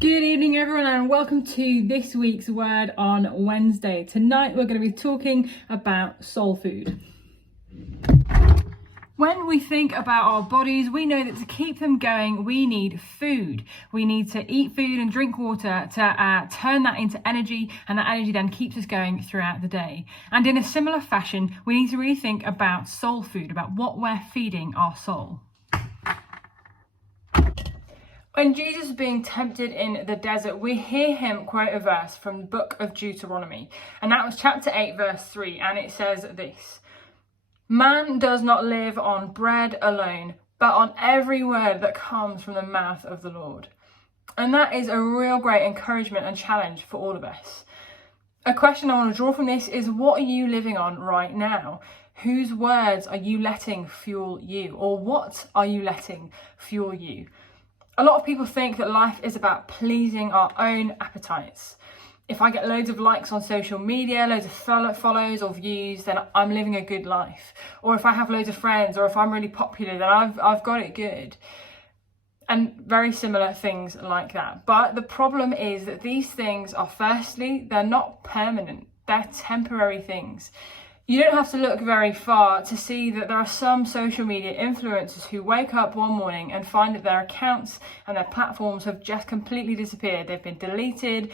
Good evening everyone and welcome to this week's Word on Wednesday. Tonight we're going to be talking about soul food. When we think about our bodies, we know that to keep them going, we need food. We need to eat food and drink water to turn that into energy, and that energy then keeps us going throughout the day. And in a similar fashion, we need to really think about soul food, about what we're feeding our soul. When Jesus is being tempted in the desert, we hear him quote a verse from the book of Deuteronomy. And that was chapter 8, verse 3. And it says this: "Man does not live on bread alone, but on every word that comes from the mouth of the Lord." And that is a real great encouragement and challenge for all of us. A question I want to draw from this is, what are you living on right now? Whose words are you letting fuel you? Or what are you letting fuel you? A lot of people think that life is about pleasing our own appetites. If I get loads of likes on social media, loads of follows or views, then I'm living a good life. Or if I have loads of friends, or if I'm really popular, then I've got it good. And very similar things like that. But the problem is that these things are, firstly, they're not permanent. They're temporary things. You don't have to look very far to see that there are some social media influencers who wake up one morning and find that their accounts and their platforms have just completely disappeared. They've been deleted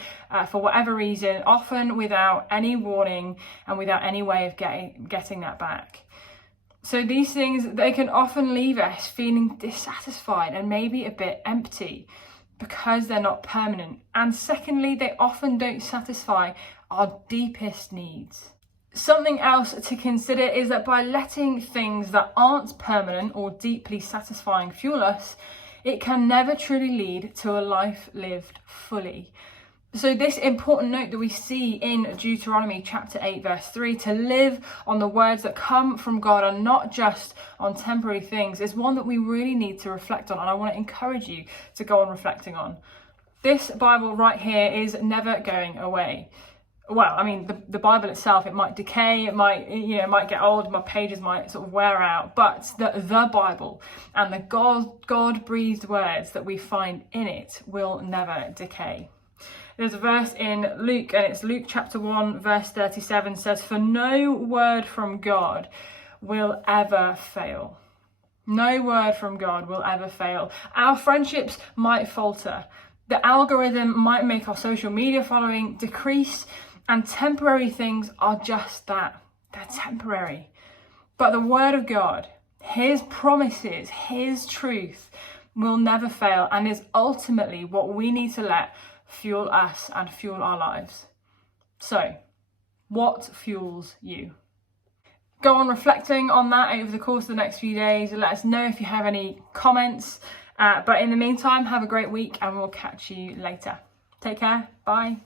for whatever reason, often without any warning and without any way of getting that back. So these things, they can often leave us feeling dissatisfied and maybe a bit empty because they're not permanent. And secondly, they often don't satisfy our deepest needs. Something else to consider is that by letting things that aren't permanent or deeply satisfying fuel us, it can never truly lead to a life lived fully. So this important note that we see in Deuteronomy chapter 8 verse 3, to live on the words that come from God and not just on temporary things, is one that we really need to reflect on, and I want to encourage you to go on reflecting on. This Bible right here is never going away. Well, I mean, the Bible itself, it might decay, it might get old, my pages might sort of wear out, but the Bible and the God-breathed words that we find in it will never decay. There's a verse in Luke, and it's Luke chapter 1, verse 37, says, "For no word from God will ever fail." No word from God will ever fail. Our friendships might falter. The algorithm might make our social media following decrease, and temporary things are just that. They're temporary. But the word of God, his promises, his truth will never fail, and is ultimately what we need to let fuel us and fuel our lives. So, what fuels you? Go on reflecting on that over the course of the next few days. Let us know if you have any comments. But in the meantime, have a great week, and we'll catch you later. Take care. Bye.